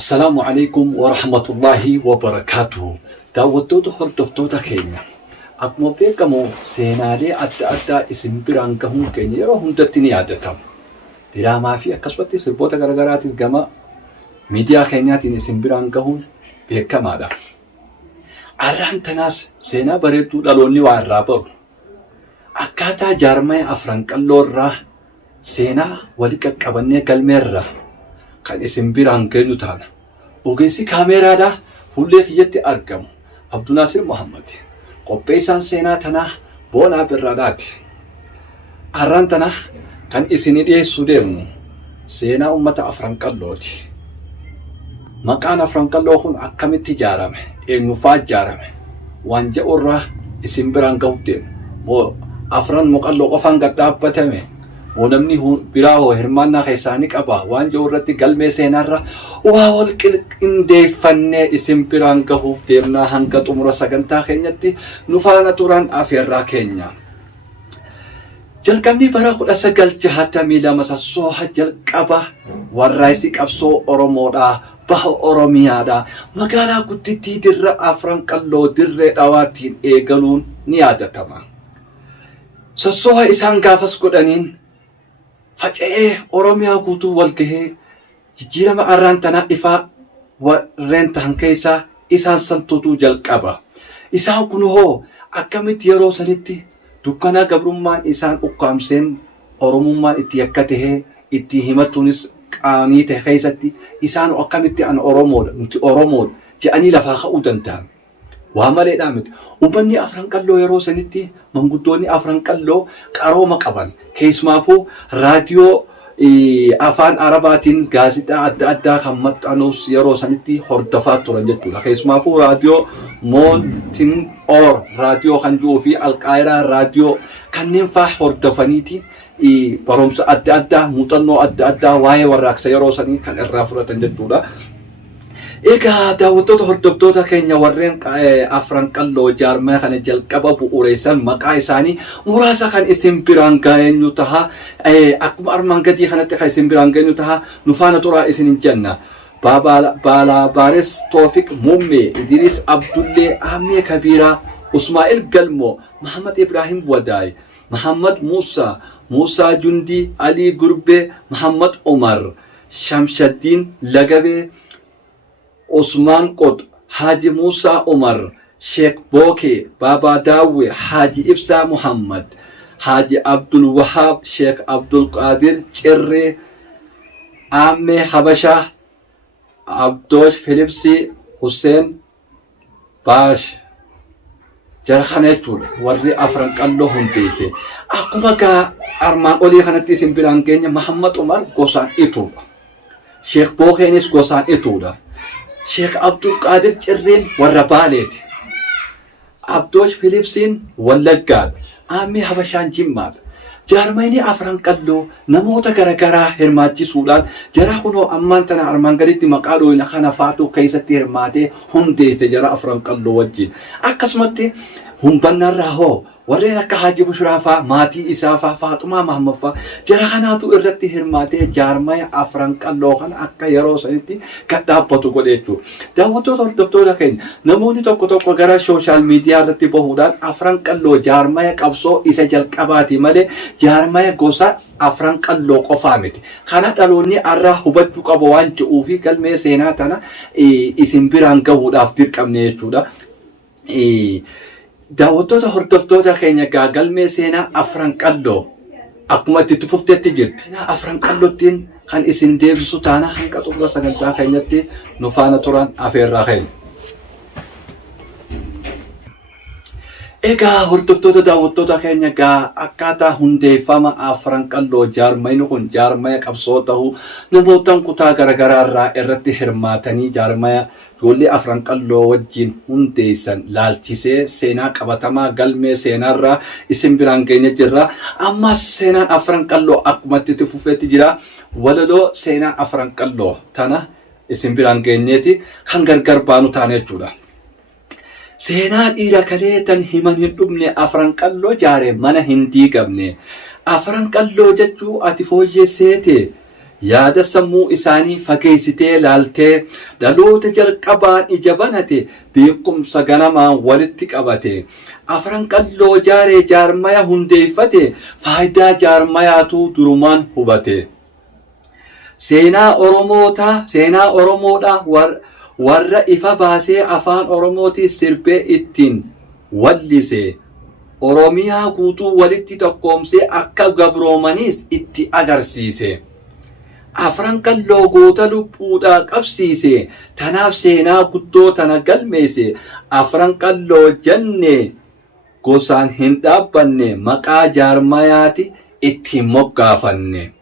السلام عليكم ورحمة الله وبركاته. دعوتو هردفتو كينيا. أكمل بيكمو سينالي أدى اسم برانكهم كينيا روهم دتني عادتهم. ترى ما في أكسبتي سربوتا غرغرات الجماعة ميديا كينيا تين اسم برانكهم بيكم هذا. أران تناس سينا بريتو دالوني وعرابو. أكاتا جارمي أفرانك اللورة سينا ولك كبني كالميرة. kan isin biraan geenyu taana. Ogeessi kaameeraadhaa fuullee kiyyatti argamu Abdunaasir Muhammad qopheessaan seenaa tanaa boonaa birraadhaati. Har'aan tana kan isinii dhiyeessuu deemnu seenaa uummata Afranqallooti. Maqaan Afranqalloo kun akkamitti ijaarame? Eenyuufaa ijaarame? Waan jedhurraa isin biraan gahuuf deemu. Moo Afran Muqalloo qofaan gad dhaabbatame? ونمني براو هرمانا خيساني قبا وان جورتي قلمي سينارا واول اندي فني اسم برانكهو ديرنا هنكا تمرا ساقنتا خينيتي نفانا توران افيرا كينيا جل كمي براخو لساقل جهاتا ميلا مسا سوها جل قبا والرايسي قبسو ارومودا باو اروميادا مقالا قدتي در افرانقلو در دواتين ايقلون نيادا تما سسوها اسان قافس قدانين faca'ee Oromiyaa guutuu wal gahee jijjiirama arraan tanaa ifaa warreen tahan keessaa isaan santuutu jalqaba. Isaan kun hoo akkamitti yeroo sanitti dukkanaa gabrummaan isaan ukkaamseen Oromummaan itti yakka tahee itti himatuunis qaanii tahe keessatti isaan akkamitti an Oromoodha nuti Oromoodha jedhanii lafaa ka'uu danda'an. Waa maleedhaa miti. Uummanni Afranqalloo yeroo sanitti manguddoonni Afranqalloo qarooma qaban. Keessumaafuu raadiyoo afaan Arabaatiin gaazexaa adda addaa kan maxxanuus yeroo sanitti hordofaa turan jechuudha. Keessumaafuu raadiyoo Moontiin Or raadiyoo kan jiruu fi Alqaayiraa raadiyoo kanneen fa'aa hordofaniiti barumsa adda addaa muuxannoo adda addaa waa'ee warraaqsa yeroo sanii kan irraa fudhatan jechuudha. Egaa daawwattoota hordoftoota keenya warreen Afranqalloo jaarmaa kana jalqaba bu'uureessan maqaa isaanii muraasa kan isin biraan geenyu taha akkuma armaan gadii kanatti kan isin biraan geenyu taha nufaana turaa isin jenna. Baala Baares Toofiq Muummee Idris Abdullee Ahmee Kabiraa Usmaa'il Galmoo Muhammad Ibrahim Wadaay Muhammad Muusaa Jundii Alii Gurbee Muhammad Umar Shamshaddiin Lagabee Osman Qod, Haji Musa Umar, Sheikh Boke, Baba Dawe, Haji Ibsa Muhammad, Haji Abdul Wahab, Sheikh Abdul Qadir, Chirre, Amme Habasha, Abdosh Philipsi, Hussein Bash, Jarhanetul, Warri Afranqalloo hundeesse. Akkuma gaa armaan olii kanatti isin biraan geenya Muhammad Umar gosaan ituudha. Sheikh Bokeenis gosaan ituudha. Sheikh Abdul Qadir Cirreen warra Baaleeti. Abdoosh Philipsiin Wallaggaadha. Ammee Habashaan Jimmaadha. Jaarmayni Afranqalloo namoota garagaraa hirmaachisuudhaan jara kunoo ammaan tana armaan gaditti maqaa dhooyina kana faatu keessatti hirmaatee hundeesse jara Afranqalloo wajjin. Akkasumatti humbannarraa hoo warreen akka Haji Bushuraa fa'aa maatii isaa fa'aa Faaxumaa Mahammad fa'aa jara kanaatu irratti hirmaatee jaarmaya Afranqalloo kana akka yeroo sanitti gad dhaabbatu godhe jechuudha. Daawwattoota hordoftoota keenya namoonni tokko gara sooshaal miidiyaa irratti bahuudhaan Afranqalloo jaarmaya qabsoo isa jalqabaati malee jaarmaya gosa Afranqalloo qofaa miti. Kana dhaloonni irraa hubachuu qabu waan jedhuu fi galmee seenaa tana isin biraan gahuudhaaf dirqamne jechuudha. Daawwattoota hordoftoota keenya galmee seenaa Afranqalloo akkuma itti fufteetti jirti. Afranqallootiin kan isin deebisu taana hanga xumura sagantaa keenyatti nu faana turan afeerraa keenya. Egaa hordoftoota daawwattoota keenya akkaataa hundeeffama Afranqalloo jaarmayni kun jaarmaya qabsoo ta'uu namootaan kutaa garagaraa irratti hirmaatanii jaarmaya ijoollee Afranqalloo wajjin hundeessan laalchisee seenaa qabatamaa galmee seenaarraa isin biraan geenya jirra. Ammas seenaan Afranqalloo akkuma itti fufeetti jira. Walaloo seenaa Afranqalloo tana isin biraan geenyeeti kan gargar baanu taane jechuudha. Seenaa dhiira kaleetan himan hin dhumne Afranqalloo jaare mana hin diigamne. Afranqalloo jechuu ati fooyyee seete yaada sammuu isaanii fageessitee laaltee dhaloota jalqabaan ija banate beekumsa ganamaan walitti qabate afran qalloo jaaree jaarmaya hundeeffate faayidaa jaarmayaatu durumaan hubate. Seenaa Oromoodha warra ifa baasee afaan Oromootiin sirbee ittiin wallise Oromiyaa guutuu walitti tokkoomsee akka gabroomaniis itti agarsiise. Afran qalloo goota lubbuudhaa qabsiise tanaaf seenaa guddoo tana galmeesse afran qalloo jenne gosaan hin dhaabbanne maqaa jaarmayaati ittiin moggaafanne.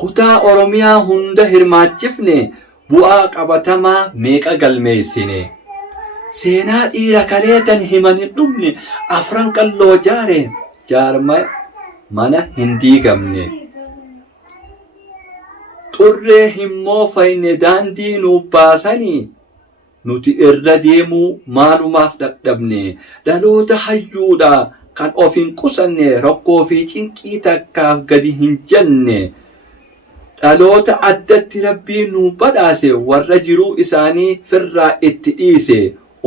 Kutaa Oromiyaa hunda hirmaachifne bu'aa qabatamaa meeqa galmeessine. Seenaa dhiira kaleetan himan hin dhumne afran qalloo jaare jaarmaya mana hin diigamne. Xurree hin moofayne daandii nuuf baasanii nuti irra deemuu maalumaaf dadhabne dhaloota hayyuudha kan of hin qusanne rakkoo fi cinqii takkaaf gadi hin jenne dhaloota addatti rabbiin nu badhaase warra jiruu isaanii firraa itti dhiise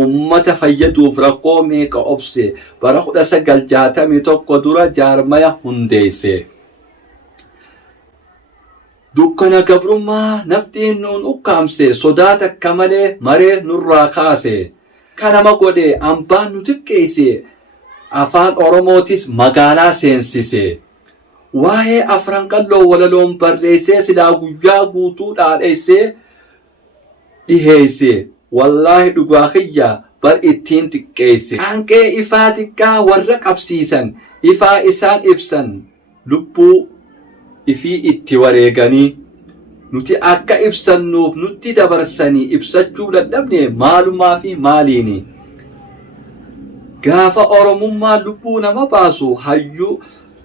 ummata fayyaduuf rakkoo meeqa obse bara 1961 dura jaarmaya hundeesse. Dukkana gabrummaa naftiin nuun ukkaamse sodaa takka malee maree nurraa kaase kanama godhe ambaan nu xiqqeesse afaan Oromootis magaalaa seensise. Waa'ee afran qalloo walaloon barreessee silaa guyyaa guutuu dhaadheessee dhiheesse wallaahi dhugaa kiyya bar ittiin xiqqeesse. Hanqee ifaa xiqqaa warra qabsiisan ifaa isaan ibsan lubbuu ifii itti wareeganii nuti akka ibsannuuf nutti dabarsanii ibsachuu dadhabne maalumaa fi maaliini. Gaafa Oromummaa lubbuu nama baasu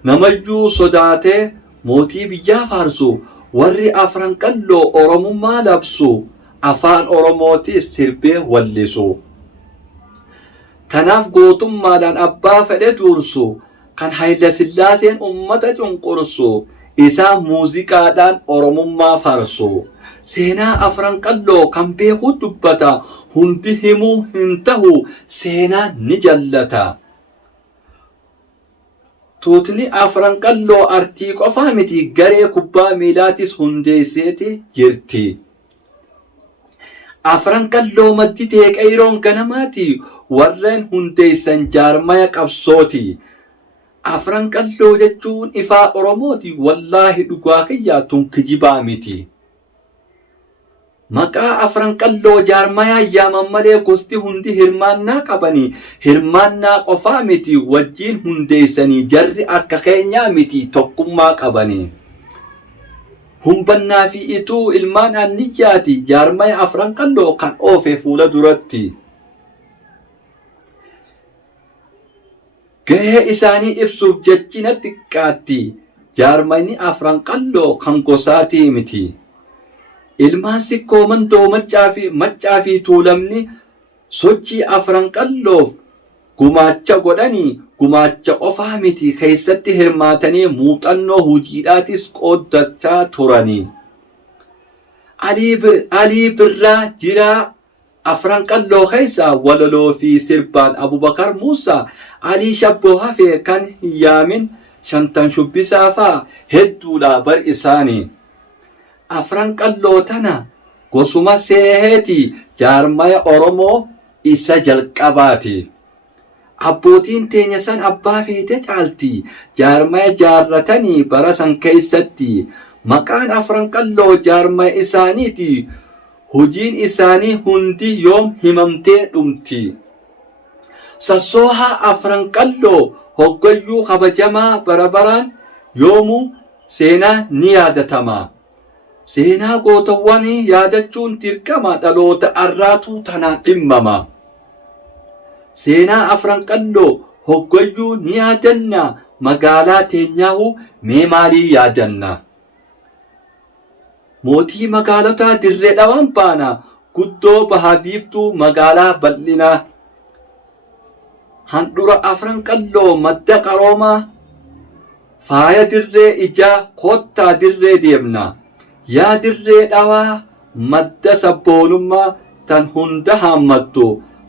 namayyuu sodaatee mootii biyyaa faarsu warri afran qalloo Oromummaa labsu afaan Oromootis sirbee wallisu. Tanaaf gootummaadhaan abbaa fedhe duursu kan Hayila Sillaaseen ummata cunqursu isaa muuziqaadhaan Oromummaa faarsu. Seenaa afran qalloo kan beeku dubbata hundi himuu hin tahu seenaan ni jallata. Tuutni afran qalloo artii qofaa miti garee kubbaa miilaatis hundeesseeti jirti. Afran qalloo madditee qeyroon ganamaati warreen hundeessan jaarmaya qabsooti. Afran qalloo jechuun ifaa Oromooti wallaahi dhugaa kiyyaa tun kijibaa miti. Maqaa afran qalloo jaarmayaa yaaman malee gosti hundi hirmaannaa qabanii hirmaannaa qofaa miti wajjiin hundeessanii jarri akka keenyaa miti tokkummaa qabanii. Humbannaa fi ituu ilmaan anniyyaati jaarmaya afran qalloo kan oofe fuula duratti. Gahee isaanii ibsuuf jechina xiqqaatti jaarmayni afran qalloo kan gosaatii miti. Ilmaan sikkoo mandoo maccaa fi tuulamni sochii afran qalloof gumaacha godhanii gumaacha qofaa miti keessatti hirmaatanii muuxannoo hojiidhaatis qooddachaa turanii. Alii Birraa jiraa afran qalloo keessa walaloo fi sirbaan Abubakar Muusaa Alii Shabboo hafee kan hin yaamin shantan shubbisaa faa hedduudha bar isaanii. Afran qalloo tana gosuma seeheeti jaarmaya Oromoo isa jalqabaati. Abbootiin teenya san abbaa feete caalti jaarmaya jaarratanii bara san keessatti maqaan afran qalloo jaarmaya isaaniiti hojiin isaanii hundi yoom himamtee dhumti. Sassoohaa afran qalloo hoggayyuu kabajamaa barabaraan yoomuu seenaa ni yaadatama. Seenaa gootawwanii yaadachuun dirqama dhaloota arraatuu tanaan dhimmama. Seenaa afran qalloo hoggayyuu ni yaadanna magaalaa teenyaahu mee maalii yaadanna. Mootii magaalotaa dirree dhawaan baana guddoo bahaa biiftuu magaalaa bal'inaa. Handhura afran qalloo madda qaroomaa faaya dirree ijaa kottaa dirree deemna. Yaa dirree dhawaa madda sabboonummaa tan hunda haammattu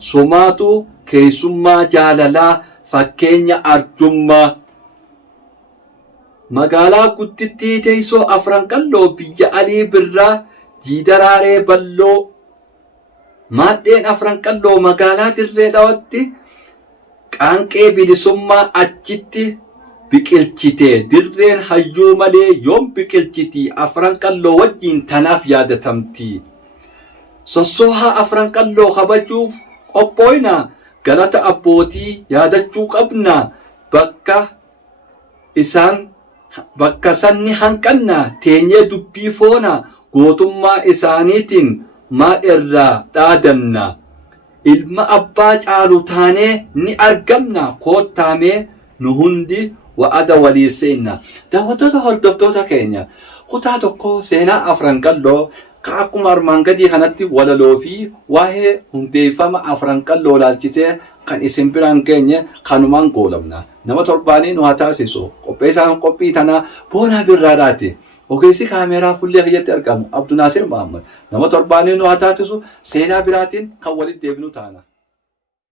sumaatu keessummaa jaalalaa fakkeenya arjummaa. Magaalaa guddittii teessoo afran qalloo biyya Alii Birraa jiidaraaree balloo. Maadheen afran qalloo magaalaa dirree dhawatti qaanqee bilisummaa achitti biqilchite. Dirreen hayyuu malee yoom biqilchiti afran qalloo wajjiin tanaaf yaadatamti. Sossoohaa afran qalloo kabajuuf qophooyna galata abbootii yaadachuu qabna. Bakka sanni hanqanna teenyee dubbii foona gootummaa isaaniitiin maal irraa dhaadanna. Ilma abbaa caalu taanee ni argamna koottaamee nu hundi wa'ada walii seenna. Daawwattoota hordoftoota keenya kutaa tokko seenaa afran qalloo ka akkuma armaan gadii kanatti walaloo fi waa'ee hundeeffama afran qalloo laalchisee kan isin biraan geenye kanumaan goolabna. Nama torbaanii nu haa taasisu. Qopheessaan qophii tanaa Boonaa Birraadhaati. Ogeessi kaameeraa fuullee keessatti argamu Abdunaasir Muhammad. Nama torbaanii nu haa taasisu. Seenaa biraatiin kan walitti deebinu taana.